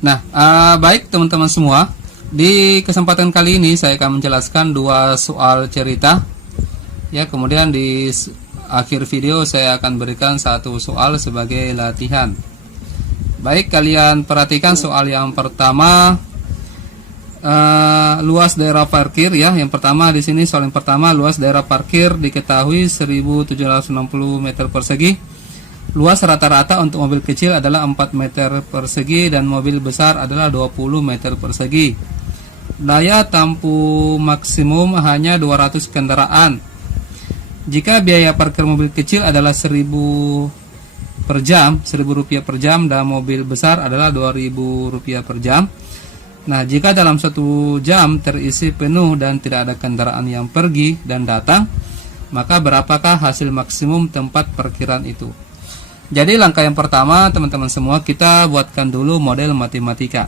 Nah, baik teman-teman semua, di kesempatan kali ini saya akan menjelaskan dua soal cerita. Ya, kemudian di akhir video saya akan berikan satu soal sebagai latihan. Baik, kalian perhatikan soal yang pertama, luas daerah parkir ya. Yang pertama di sini soal yang pertama, luas daerah parkir diketahui 1760 meter persegi. Luas rata-rata untuk mobil kecil adalah 4 meter persegi dan mobil besar adalah 20 meter persegi. Daya tampung maksimum hanya 200 kendaraan. Jika biaya parkir mobil kecil adalah 1000 per jam, 1000 rupiah per jam, dan mobil besar adalah 2000 rupiah per jam. Nah, jika dalam 1 jam terisi penuh dan tidak ada kendaraan yang pergi dan datang, maka berapakah hasil maksimum tempat parkiran itu? Jadi langkah yang pertama teman-teman semua, kita buatkan dulu model matematika.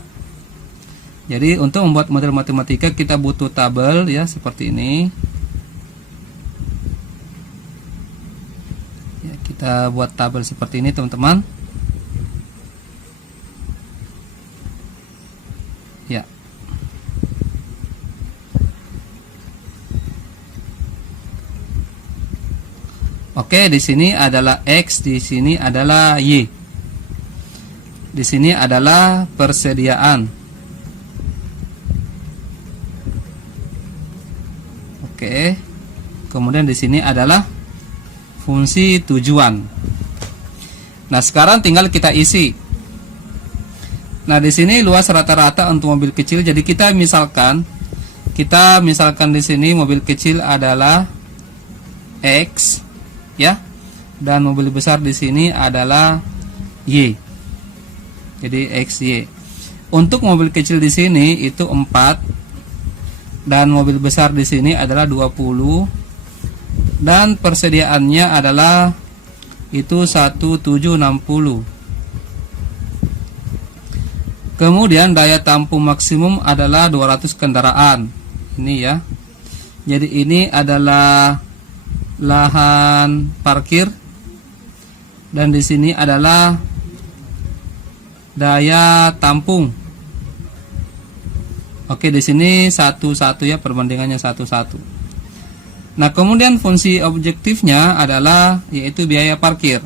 Jadi untuk membuat model matematika kita butuh tabel ya, seperti ini. Ya, kita buat tabel seperti ini teman-teman. Ya. Oke, di sini adalah X, di sini adalah Y. Di sini adalah persediaan. Oke. Kemudian di sini adalah fungsi tujuan. Nah, sekarang tinggal kita isi. Nah, di sini luas rata-rata untuk mobil kecil. Jadi kita misalkan di sini mobil kecil adalah X ya, dan mobil besar di sini adalah Y. Jadi XY. Untuk mobil kecil di sini itu 4 dan mobil besar di sini adalah 20 dan persediaannya adalah itu 1760. Kemudian daya tampung maksimum adalah 200 kendaraan. Ini ya. Jadi ini adalah lahan parkir dan di sini adalah daya tampung. Oke, di sini 1:1 ya, perbandingannya 1:1. Nah, kemudian fungsi objektifnya adalah yaitu biaya parkir.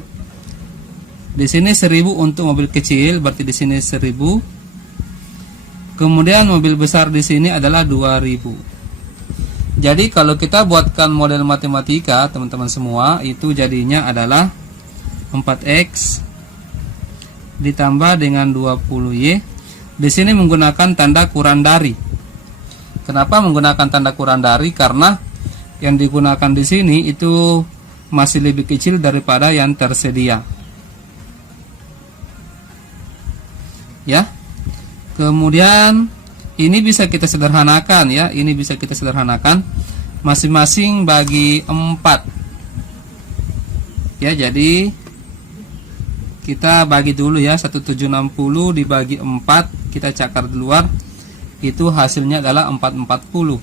Di sini 1000 untuk mobil kecil, berarti di sini 1000. Kemudian mobil besar di sini adalah 2000. Jadi kalau kita buatkan model matematika teman-teman semua, itu jadinya adalah 4X ditambah dengan 20Y. Di sini menggunakan tanda kurang dari. Kenapa menggunakan tanda kurang dari? Karena yang digunakan di sini itu masih lebih kecil daripada yang tersedia. Ya. Kemudian ini bisa kita sederhanakan ya, ini bisa kita sederhanakan masing-masing bagi 4. Ya, jadi kita bagi dulu ya, 1760 dibagi 4, kita cakar di luar, itu hasilnya adalah 440.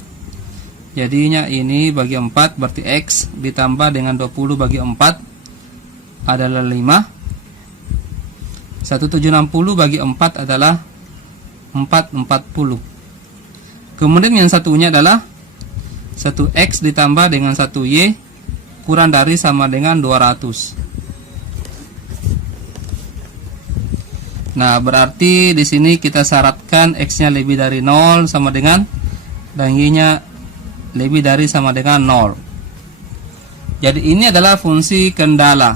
Jadinya ini bagi 4 berarti X ditambah dengan 20 bagi 4 adalah 5. 1760 bagi 4 adalah 440. Kemudian yang satunya adalah 1X ditambah dengan 1Y kurang dari sama dengan 200. Nah, berarti di sini kita syaratkan X-nya lebih dari 0 sama dengan, dan Y-nya lebih dari sama dengan 0. Jadi ini adalah fungsi kendala.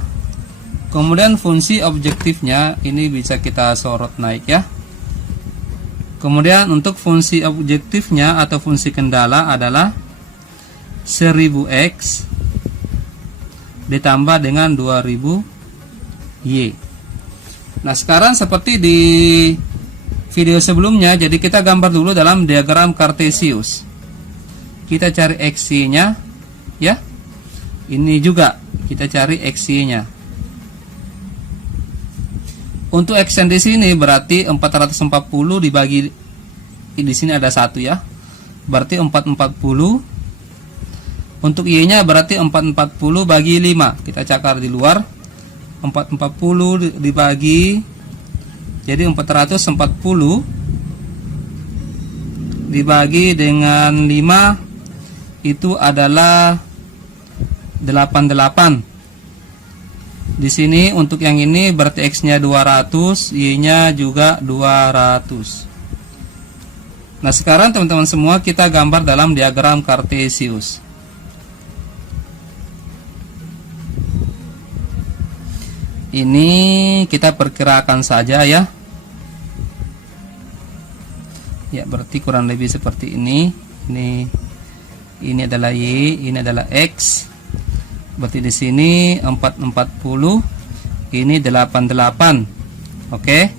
Kemudian fungsi objektifnya ini bisa kita sorot naik ya. Kemudian untuk fungsi objektifnya atau fungsi kendala adalah 1000X ditambah dengan 2000Y. Nah, sekarang seperti di video sebelumnya, jadi kita gambar dulu dalam diagram Kartesius. Kita cari X-nya ya. Ini juga kita cari X-nya. Untuk X yang di sini berarti 440 dibagi, di sini ada 1 ya. Berarti 440. Untuk Y-nya berarti 440 bagi 5. Kita cakar di luar. 440 dibagi Jadi 440 dibagi dengan 5 itu adalah 88. Di sini untuk yang ini berarti X-nya 200, Y-nya juga 200. Nah, sekarang teman-teman semua kita gambar dalam diagram Kartesius. Ini kita perkirakan saja ya. Ya, berarti kurang lebih seperti ini. Ini adalah Y, ini adalah X. Berarti di sini 440, ini 88. Oke.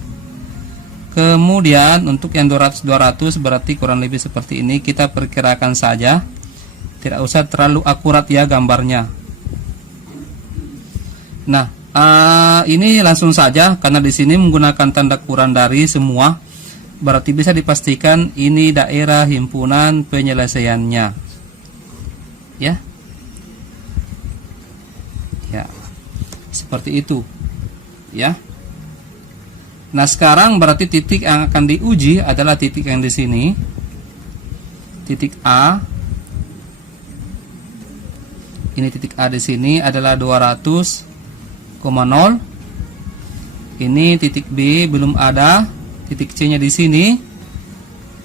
Kemudian untuk yang 200 berarti kurang lebih seperti ini, kita perkirakan saja. Tidak usah terlalu akurat ya gambarnya. Nah, ini langsung saja karena di sini menggunakan tanda kurang dari semua. Berarti bisa dipastikan ini daerah himpunan penyelesaiannya. Ya. Ya. Seperti itu. Ya. Nah, sekarang berarti titik yang akan diuji adalah titik yang di sini. Titik A. Ini titik A di sini adalah 200,0. Ini titik B belum ada. Titik C-nya di sini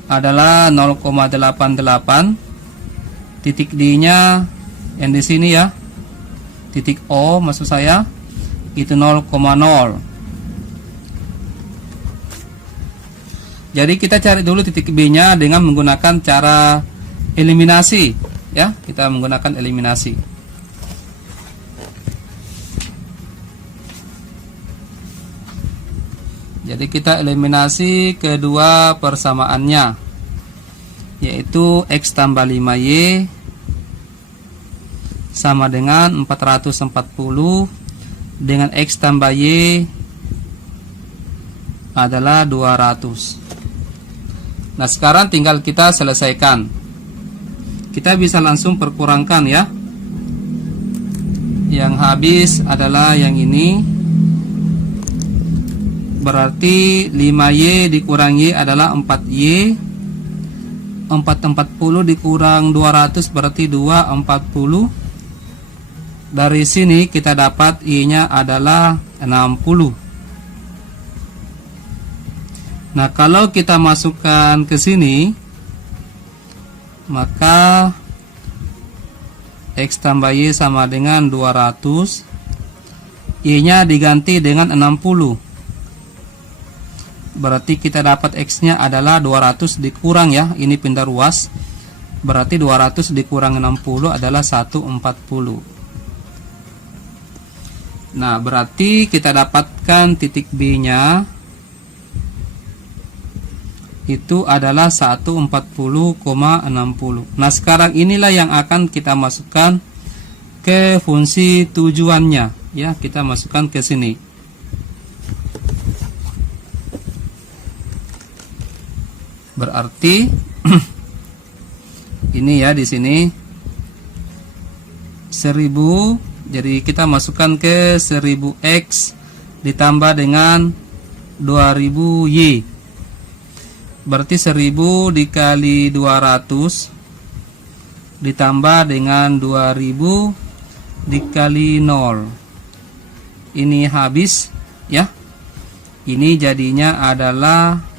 adalah 0,88. Titik D-nya yang di sini ya. Titik O maksud saya itu 0,0. Jadi kita cari dulu titik B-nya dengan menggunakan cara eliminasi ya. Kita menggunakan eliminasi. Jadi kita eliminasi kedua persamaannya, yaitu X tambah 5Y sama dengan 440 dengan X tambah Y adalah 200. Nah, sekarang tinggal kita selesaikan. Kita bisa langsung perkurangkan ya. Yang habis adalah yang ini. Berarti 5Y dikurangi adalah 4Y. 440 dikurang 200 berarti 240. Dari sini kita dapat Y-nya adalah 60. Nah, kalau kita masukkan ke sini, maka X tambah Y sama dengan 200. Y-nya diganti dengan 60. Berarti kita dapat X-nya adalah 200 dikurang ya, ini pindah ruas. Berarti 200 dikurang 60 adalah 140. Nah, berarti kita dapatkan titik B-nya itu adalah 140,60. Nah, sekarang inilah yang akan kita masukkan ke fungsi tujuannya ya. Kita masukkan ke sini. Berarti ini ya di sini 1000. Jadi kita masukkan ke 1000X ditambah dengan 2000Y. Berarti 1000 dikali 200 ditambah dengan 2000 dikali 0. Ini habis ya. Ini jadinya adalah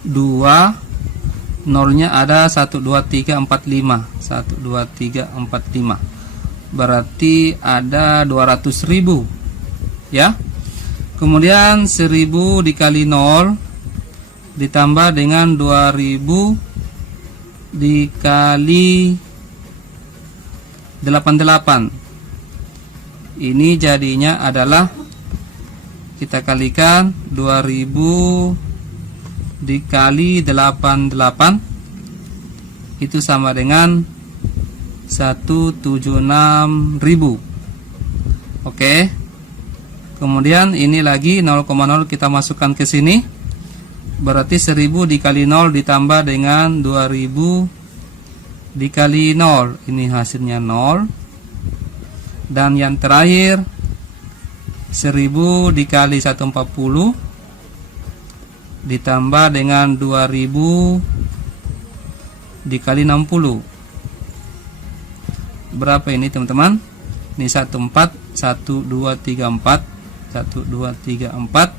2, nolnya ada 1, 2, 3, 4, 5. 1, 2, 3, 4, 5. Berarti ada 200.000 ya. Kemudian 1000 dikali 0 ditambah dengan 2000 dikali 88. Ini jadinya adalah, kita kalikan 2000 dikali 88 itu sama dengan 176.000. Oke. Kemudian ini lagi 0,0 kita masukkan ke sini. Berarti 1000 dikali 0 ditambah dengan 2000 dikali 0. Ini hasilnya 0. Dan yang terakhir 1000 dikali 140 ditambah dengan 2000 dikali 60. Berapa ini teman-teman? Ini 14, 1234, 1234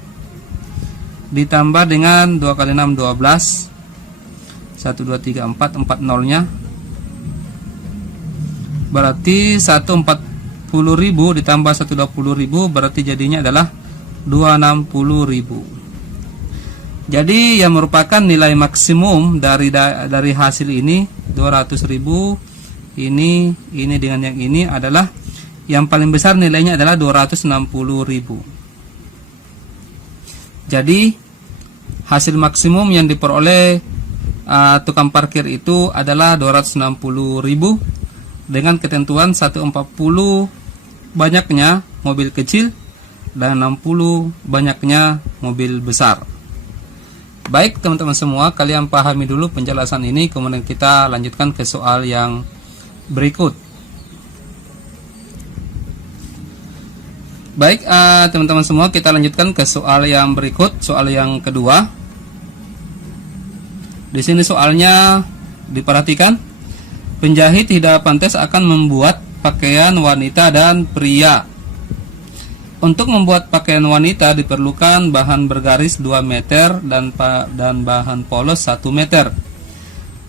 ditambah dengan 2 kali 6 12, 1234, 4 nolnya, berarti 140.000 ditambah 120.000 berarti jadinya adalah 260.000. Jadi yang merupakan nilai maksimum dari hasil ini 200.000. Ini dengan yang ini adalah yang paling besar nilainya adalah 260.000. Jadi hasil maksimum yang diperoleh tukang parkir itu adalah 260.000 dengan ketentuan 140 banyaknya mobil kecil dan 60 banyaknya mobil besar. Baik teman-teman semua, kalian pahami dulu penjelasan ini, kemudian kita lanjutkan ke soal yang berikut. Baik teman-teman semua, kita lanjutkan ke soal yang berikut, soal yang kedua. Di sini soalnya diperhatikan, penjahit tidak pantas akan membuat pakaian wanita dan pria. Untuk membuat pakaian wanita diperlukan bahan bergaris 2 meter dan bahan polos 1 meter.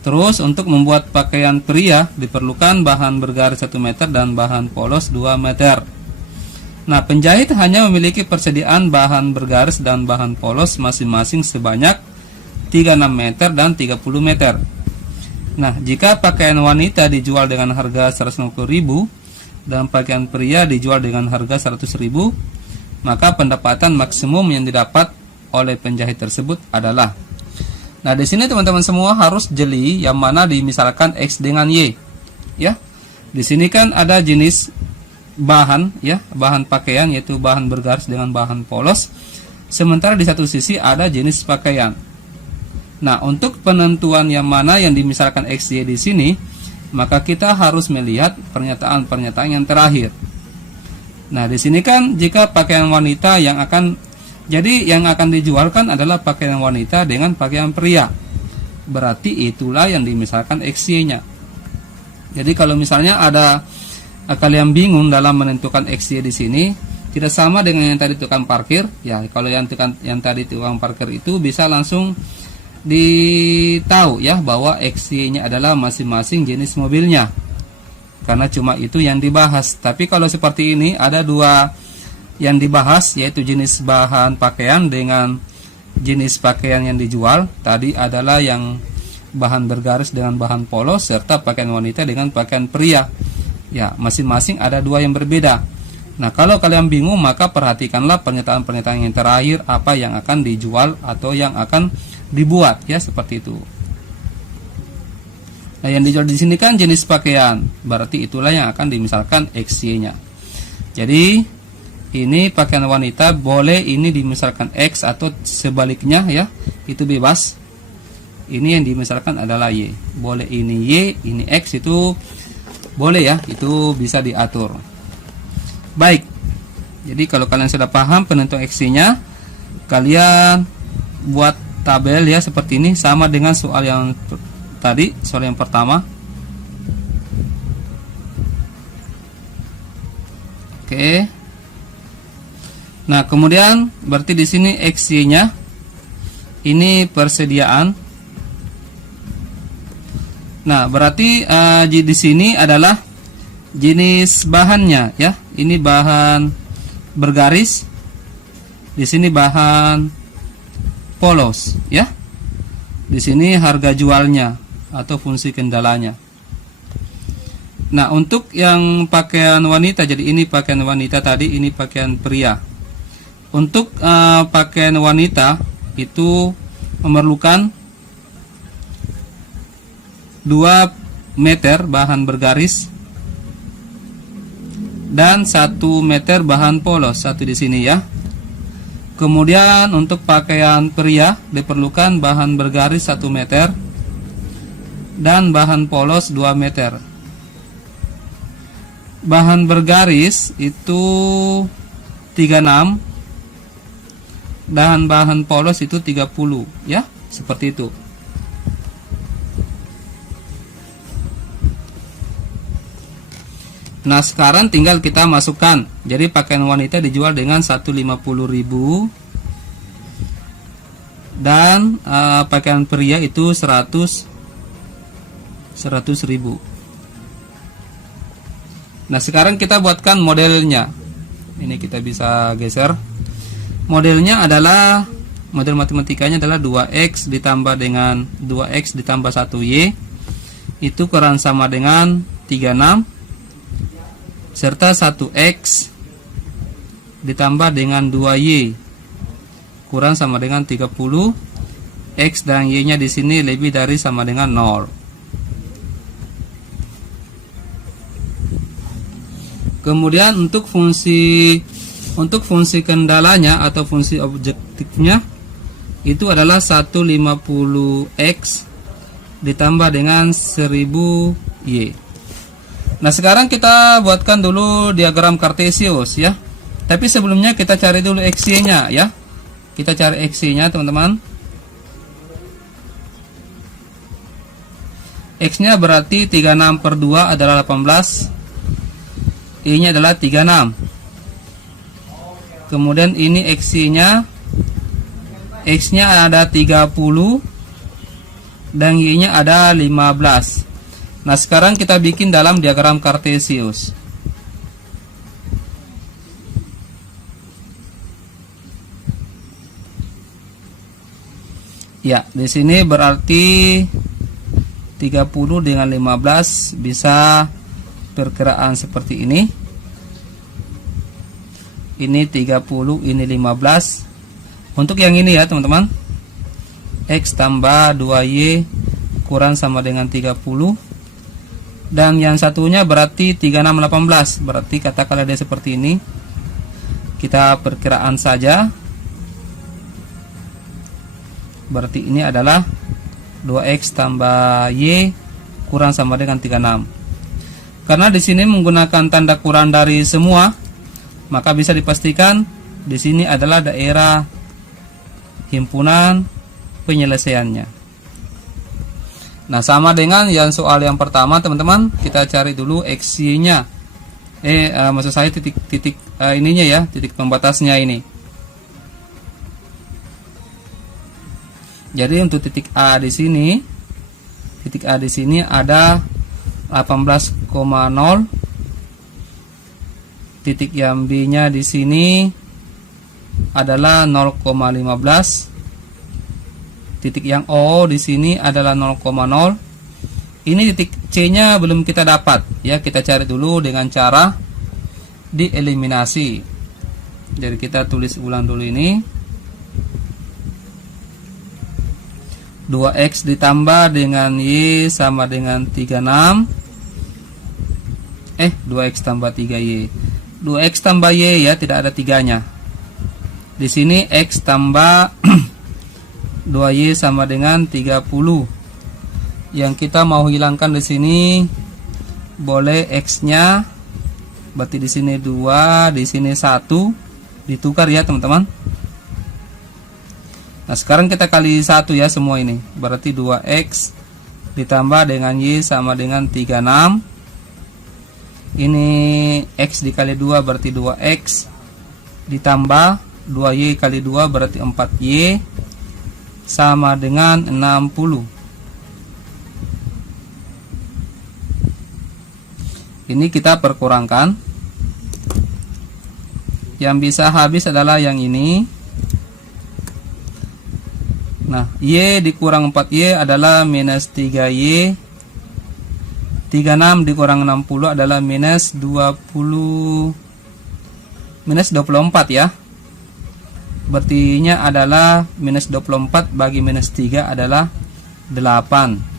Terus untuk membuat pakaian pria diperlukan bahan bergaris 1 meter dan bahan polos 2 meter. Nah, penjahit hanya memiliki persediaan bahan bergaris dan bahan polos masing-masing sebanyak 36 meter dan 30 meter. Nah, jika pakaian wanita dijual dengan harga 150.000 dan pakaian pria dijual dengan harga 100.000, maka pendapatan maksimum yang didapat oleh penjahit tersebut adalah. Nah, di sini teman-teman semua harus jeli yang mana dimisalkan X dengan Y. Ya. Di sini kan ada jenis bahan, ya, bahan pakaian yaitu bahan bergaris dengan bahan polos. Sementara di satu sisi ada jenis pakaian. Nah, untuk penentuan yang mana yang dimisalkan X, Y di sini, maka kita harus melihat pernyataan-pernyataan yang terakhir. Nah, di sini kan jika pakaian wanita yang akan dijualkan adalah pakaian wanita dengan pakaian pria. Berarti itulah yang dimisalkan XY-nya. Jadi kalau misalnya ada kalian bingung dalam menentukan XY di sini, tidak sama dengan yang tadi tukang parkir, ya. Kalau yang tadi tukang parkir itu bisa langsung ditahu ya bahwa XY-nya adalah masing-masing jenis mobilnya, karena cuma itu yang dibahas. Tapi kalau seperti ini ada dua yang dibahas, yaitu jenis bahan pakaian dengan jenis pakaian yang dijual. Tadi adalah yang bahan bergaris dengan bahan polos serta pakaian wanita dengan pakaian pria. Ya, masing-masing ada dua yang berbeda. Nah, kalau kalian bingung maka perhatikanlah pernyataan-pernyataan yang terakhir, apa yang akan dijual atau yang akan dibuat, ya, seperti itu. Nah, yang dijual di sini kan jenis pakaian, berarti itulah yang akan dimisalkan XY-nya. Jadi ini pakaian wanita, boleh ini dimisalkan X atau sebaliknya, ya, itu bebas. Ini yang dimisalkan adalah Y, boleh ini Y, ini X, itu boleh, ya, itu bisa diatur. Baik, jadi kalau kalian sudah paham penentuan XY-nya, kalian buat tabel, ya, seperti ini, sama dengan soal yang tadi, soal yang pertama. Oke. Nah, kemudian berarti di sini XY-nya ini persediaan. Nah, berarti di sini adalah jenis bahannya, ya. Ini bahan bergaris. Di sini bahan polos, ya. Di sini harga jualnya atau fungsi kendalanya. Nah, untuk yang pakaian wanita, jadi ini pakaian wanita tadi, ini pakaian pria. Untuk pakaian wanita itu memerlukan 2 meter bahan bergaris dan 1 meter bahan polos, satu di sini, ya. Kemudian untuk pakaian pria diperlukan bahan bergaris 1 meter dan bahan polos 2 meter. Bahan bergaris itu 36, dan bahan polos itu 30 ya, seperti itu. Nah, sekarang tinggal kita masukkan. Jadi pakaian wanita dijual dengan 150.000 dan pakaian pria itu 100.000. Nah, sekarang kita buatkan modelnya. Ini kita bisa geser. Modelnya adalah, model matematikanya adalah 2x ditambah dengan 2x ditambah 1y itu kurang sama dengan 36, serta 1x ditambah dengan 2y kurang sama dengan 30. X dan y nya di sini lebih dari sama dengan 0. Kemudian untuk fungsi kendalanya atau fungsi objektifnya itu adalah 150x ditambah dengan 1000y. Nah, sekarang kita buatkan dulu diagram Kartesius ya. Tapi sebelumnya kita cari dulu X-nya ya. Kita cari X-nya, teman-teman. X-nya berarti 36 per 2 adalah 18. Y-nya adalah 36. Kemudian ini X-nya. X-nya ada 30 dan Y-nya ada 15. Nah, sekarang kita bikin dalam diagram Kartesius. Ya, di sini berarti 30 dengan 15 bisa perkiraan seperti ini. Ini 30, ini 15. Untuk yang ini ya, teman-teman. X tambah 2Y kurang sama dengan 30. Dan yang satunya berarti 3618. Berarti katakanlah dia seperti ini. Kita perkiraan saja. Berarti ini adalah 2x tambah y kurang sama dengan 36. Karena di sini menggunakan tanda kurang dari semua, maka bisa dipastikan di sini adalah daerah himpunan penyelesaiannya. Nah, sama dengan yang soal yang pertama, teman-teman, kita cari dulu X-nya. Maksud saya titik ininya ya, titik pembatasnya ini. Jadi untuk titik A di sini, ada 18,0. Titik yang B-nya di sini adalah 0,15. Titik yang O di sini adalah 0,0. Ini titik C-nya belum kita dapat ya, kita cari dulu dengan cara dieliminasi. Jadi kita tulis ulang dulu ini. 2x ditambah dengan y sama dengan 36. 2x tambah 3y. 2x tambah y ya, tidak ada 3-nya. Di sini x tambah 2y sama dengan 30. Yang kita mau hilangkan di sini boleh x-nya, berarti di sini 2, di sini 1, ditukar ya, teman-teman. Nah, sekarang kita kali 1 ya semua ini. Berarti 2x ditambah dengan y sama dengan 36. Ini x dikali 2 berarti 2x ditambah 2y kali 2 berarti 4y sama dengan 60. Ini kita perkurangkan. Yang bisa habis adalah yang ini. Nah, y dikurang 4y adalah minus 3y. 36 dikurang 60 adalah minus 24 ya. Berartinya adalah minus 24 bagi minus 3 adalah 8.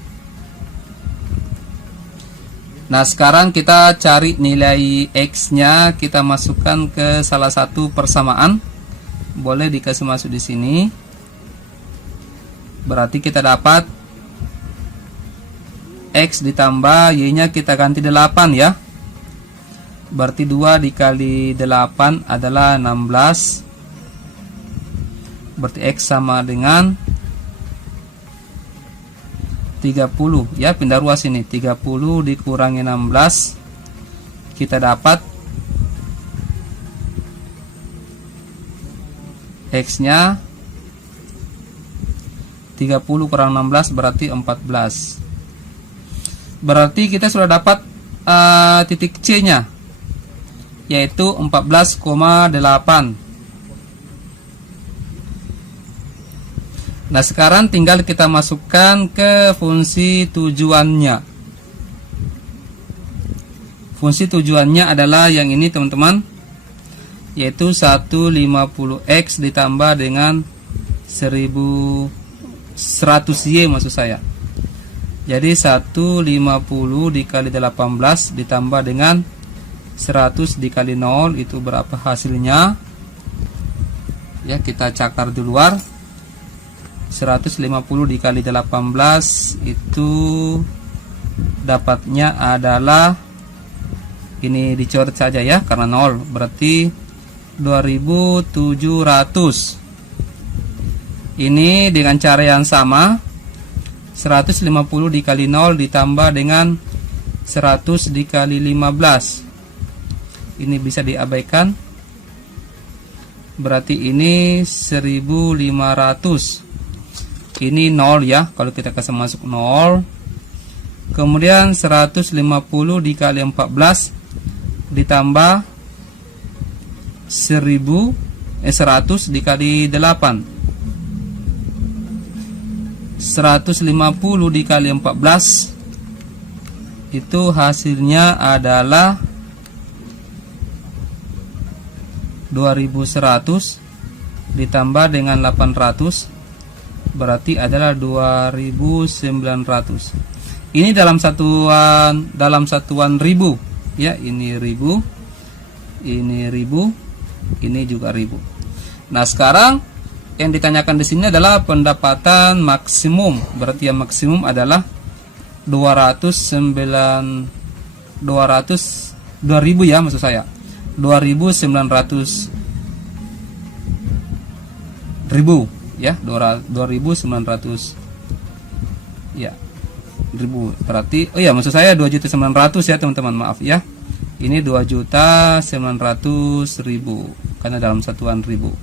Nah, sekarang kita cari nilai x-nya, kita masukkan ke salah satu persamaan. Boleh dikasih masuk di sini. Berarti kita dapat x ditambah y-nya kita ganti 8 ya. Berarti 2 dikali 8 adalah 16. Berarti X sama dengan 30 ya, pindah ruas ini. 30 dikurangi 16, kita dapat X nya 30 kurang 16 berarti 14. Berarti kita sudah dapat titik C nya, yaitu 14,8. Nah, sekarang tinggal kita masukkan ke fungsi tujuannya. Fungsi tujuannya adalah yang ini, teman-teman, yaitu 150x ditambah dengan 100y maksud saya. Jadi 150 dikali 18 ditambah dengan 100 dikali 0 itu berapa hasilnya? Ya, kita cakar di luar. 150 dikali 18 itu dapatnya adalah, ini dicoret saja ya karena 0, berarti 2700. Ini dengan cara yang sama, 150 dikali 0 ditambah dengan 100 dikali 15. Ini bisa diabaikan. Berarti ini 1500. Ini 0 ya, kalau kita kasih masuk 0. Kemudian 150 dikali 14 ditambah 100 dikali 8. 150 dikali 14 itu hasilnya adalah 2100 ditambah dengan 800 berarti adalah 2900. Ini dalam satuan ribu ya, ini ribu, ini ribu, ini juga ribu. Nah, sekarang yang ditanyakan di sini adalah pendapatan maksimum. Berarti yang maksimum adalah 2000 ya, maksud saya 2900 ribu ya, 2900 ya ribu. Berarti maksud saya 2.900.000 ya teman-teman, maaf ya. Ini 2.900.000 karena dalam satuan ribu.